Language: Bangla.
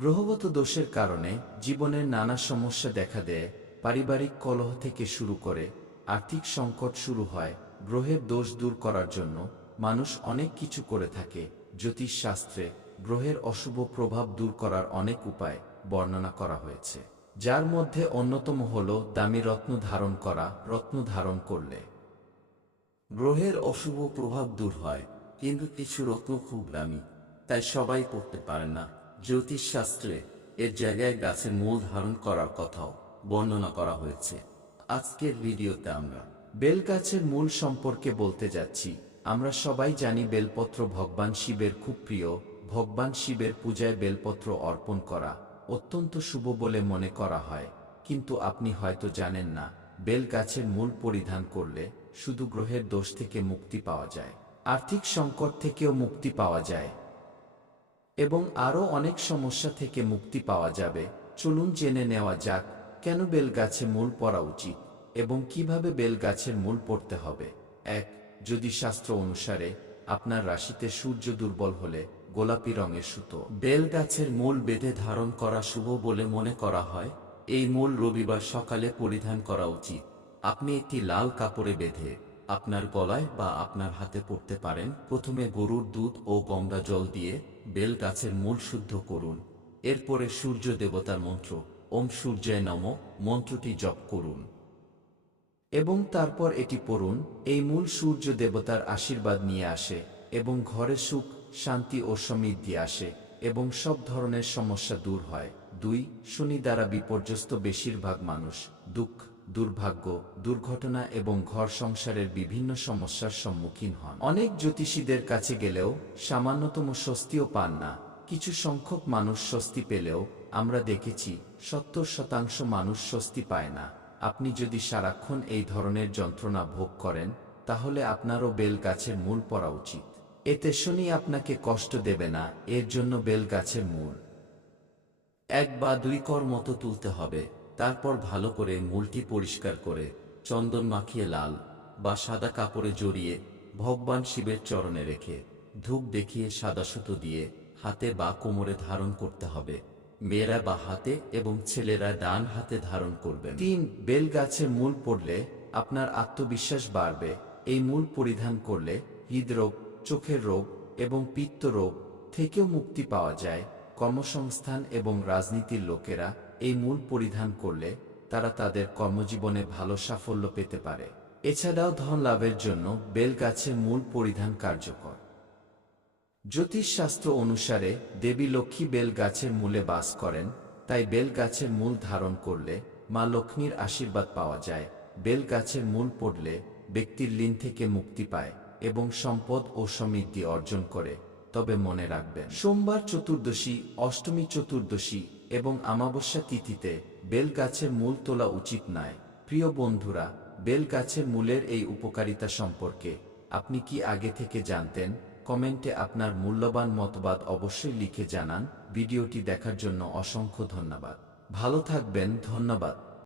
গ্রহগত দোষের কারণে জীবনের নানা সমস্যা দেখা দেয়। পারিবারিক কলহ থেকে শুরু করে আর্থিক সংকট শুরু হয়। গ্রহের দোষ দূর করার জন্য মানুষ অনেক কিছু করে থাকে। জ্যোতিষ শাস্ত্রে গ্রহের অশুভ প্রভাব দূর করার অনেক উপায় বর্ণনা করা হয়েছে, যার মধ্যে অন্যতম হল দামি রত্ন ধারণ করা। রত্ন ধারণ করলে গ্রহের অশুভ প্রভাব দূর হয়, কিন্তু কিছু রত্ন খুব দামি, তাই সবাই পড়তে পারে না। জ্যোতিষ শাস্ত্রে এর জায়গায় গাছের মূল ধারণ করার কথাও বর্ণনা করা হয়েছে। আজকের ভিডিওতে আমরা বেল গাছের মূল সম্পর্কে বলতে যাচ্ছি। আমরা সবাই জানি বেলপত্র ভগবান শিবের খুব প্রিয়। ভগবান শিবের পূজায় বেলপত্র অর্পণ করা অত্যন্ত শুভ বলে মনে করা হয়। কিন্তু আপনি হয়তো জানেন না, বেল গাছের মূল পরিধান করলে শুধু গ্রহের দোষ থেকে মুক্তি পাওয়া যায়, আর্থিক সংকট থেকেও মুক্তি পাওয়া যায় এবং আরও অনেক সমস্যা থেকে মুক্তি পাওয়া যাবে। চলুন জেনে নেওয়া যাক কেন বেল গাছে মূল পরা উচিত এবং কিভাবে বেল গাছের মূল পড়তে হবে। 1. যদি শাস্ত্র অনুসারে আপনার রাশিতে সূর্য দুর্বল হলে গোলাপি রঙের সুতো বেল গাছের মূল বেঁধে ধারণ করা শুভ বলে মনে করা হয়। এই মূল রবিবার সকালে পরিধান করা উচিত। আপনি একটি লাল কাপড়ে বেঁধে আপনার গলায় বা আপনার হাতে পড়তে পারেন। প্রথমে গরুর দুধ ও গঙ্গা জল দিয়ে বেল গাছের মূল শুদ্ধ করুন। এরপরে সূর্য দেবতার মন্ত্র ওম সূর্যায় নমঃ মন্ত্রটি জপ করুন এবং তারপর এটি পড়ুন। এই মূল সূর্য দেবতার আশীর্বাদ নিয়ে আসে এবং ঘরে সুখ, শান্তি ও সমৃদ্ধি আসে এবং সব ধরনের সমস্যা দূর হয়। 2. শনি দ্বারা বিপর্যস্ত বেশিরভাগ মানুষ দুঃখ, দুর্ভাগ্য, দুর্ঘটনা এবং ঘর সংসারের বিভিন্ন সমস্যার সম্মুখীন হন। অনেক জ্যোতিষীদের কাছে গেলেও সামান্যতম স্বস্তিও পান না। কিছু সংখ্যক মানুষ স্বস্তি পেলেও আমরা দেখেছি 70% মানুষ স্বস্তি পায় না। আপনি যদি সারাক্ষণ এই ধরনের যন্ত্রণা ভোগ করেন, তাহলে আপনারও বেল গাছের মূল পরা উচিত। এতে শনি আপনাকে কষ্ট দেবে না। এর জন্য বেল গাছের মূল 1 বা 2 কর মতো তুলতে হবে। তারপর ভালো করে মূলটি পরিষ্কার করে চন্দন মাখিয়ে লাল বা সাদা কাপড়ে জড়িয়ে ভগবান শিবের চরণে রেখে ধূপ দেখিয়ে সাদা সুতো দিয়ে হাতে বা কোমরে ধারণ করতে হবে। মেয়েরা বা হাতে এবং ছেলেরা ডান হাতে ধারণ করবেন। 3. বেল গাছের মূল পড়লে আপনার আত্মবিশ্বাস বাড়বে। এই মূল পরিধান করলে হৃদরোগ, চোখের রোগ এবং পিত্ত রোগ থেকেও মুক্তি পাওয়া যায়। কর্মসংস্থান এবং রাজনীতির লোকেরা এই মূল পরিধান করলে তারা তাদের কর্মজীবনে ভালো সাফল্য পেতে পারে। এছাড়াও ধন লাভের জন্য বেল গাছের মূল পরিধান কার্যকর। জ্যোতিষশাস্ত্র অনুসারে দেবী লক্ষ্মী বেল গাছের মূলে বাস করেন, তাই বেল গাছের মূল ধারণ করলে মা লক্ষ্মীর আশীর্বাদ পাওয়া যায়। বেল গাছের মূল পড়লে ব্যক্তির ঋণ থেকে মুক্তি পায় এবং সম্পদ ও সমৃদ্ধি অর্জন করে। তবে মনে রাখবেন, সোমবার চতুর্দশী, অষ্টমী চতুর্দশী এবং অমাবস্যা তিথিতে বেল গাছের মূল তোলা উচিত নয়। প্রিয় বন্ধুরা, বেল গাছের মূলের এই উপকারিতা সম্পর্কে আপনি কি আগে থেকে জানতেন? কমেন্টে আপনার মূল্যবান মতবাদ অবশ্যই লিখে জানান। ভিডিওটি দেখার জন্য অসংখ্য ধন্যবাদ। ভালো থাকবেন। ধন্যবাদ।